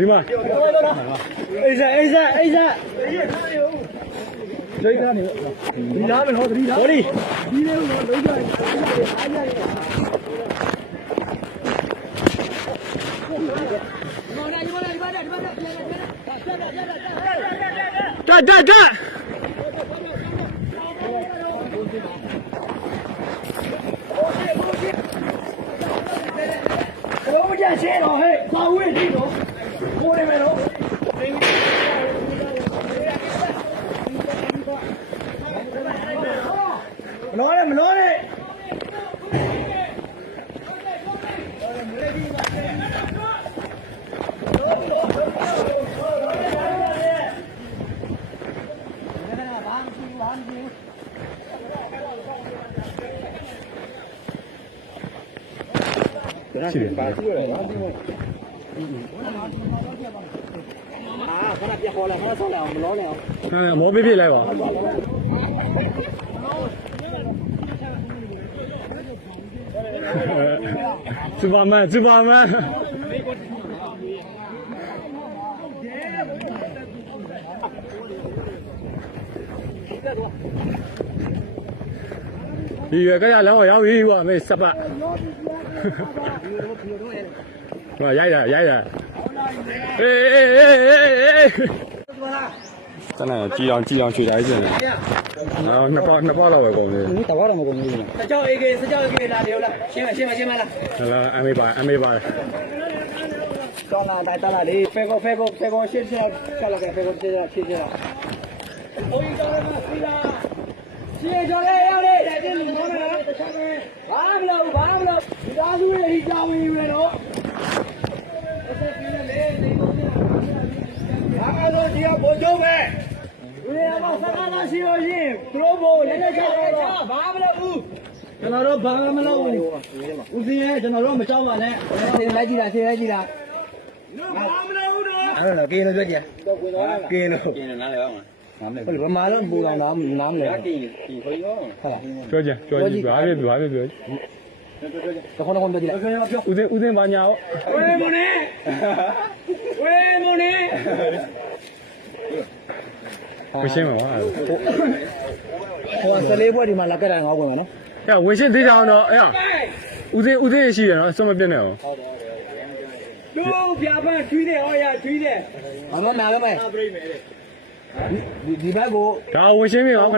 ဒီမှာအေးစားဒိတ်ကနေဒီလားပဲဟောသတိလားဟောဒီလေးကိုလုံးကြတယ်အားကြတယ်တက်ဘိုးကြရှင်းတော့ဟဲ့ဘာဝေးကြည့်တော့ဘိုးနေမယ်တော့မလို့နဲ့ရှိတယ်ပါရှိရတယ်နော်ခဏပြခေါ်လာခဏဆောင်းလာအောင်မလောနဲ့အောင်မောပြလိုက်ပါစူပါမန်ဒီရကရလောင်းရောက်ပြီကွာမေးစပတ်ဟောရိုက်တာအေး真係知兩處睇先啊！နှစ်包လောက်ပဲကုန်တယ်။တစ်包တော့မကုန်ဘူး။16 AK လာတယ်ဟုတ်လား။ရှင်းမလား။ဟုတ်လားအမေပါ。ကောင်းလာတိုက်တာလေဖေကိုရှင်းချက်လာခဲ့ဖေကိုရှင်းချက်။အိုးကြော်ရမှာစီလာ။ရှင်းကြော်ရရတယ်တဲ့ဒီလူမောင်းလား။တခြားပဲ။ဘာမလို့ဒီသားစုရဲ့ဟိကြောင်ဝင်ယူရတော့။ဆက်ပြီးလေနေကုန်တယ်။ဘာလို့ဒီကဘိုးကျုံးပဲ။ဒီမှာစကားလာရှိလို့ရင်သူတို့ဘိုးလည်းချက်တော့ဘာမလုပ်ဘူးကျွန်တော်တို့ဘာမှမလုပ်ဘူးဦးစင်းရဲ့ကျွန်တော်တို့မကြောက်ပါနဲ့ဆင်းလိုက်ကြည့်တာဘာမလုပ်ဘူးတော့အဲ့ဒါကေလို့ပြောကြည့်ကေလို့နားလေပါမှာနားလေဘာမှတော့ပူအောင်တော့နားမလဲကေခွေးရောဟုတ်လားပြောကြဘာပဲပြောတခေါင်းပြောကြည့်လိုက်ဦးစင်းဘာညာဝေးမနေဝရှင်းပါဟို14ဘွဲ့ဒီမှာလာကြတာငေါ့ဝင်ပါနော်အဲ့ဝရှင်းသေးကြအောင်တော့အဲ့ဦးသေးရှိရနော်ဆွမပြတ်နေအောင်တို့ပြပန်းထွီးတယ်ဟောရထွီးတယ်ဘာမှမနာပဲဒီဘက်ကိုဒါဝရှင်းပြီဟော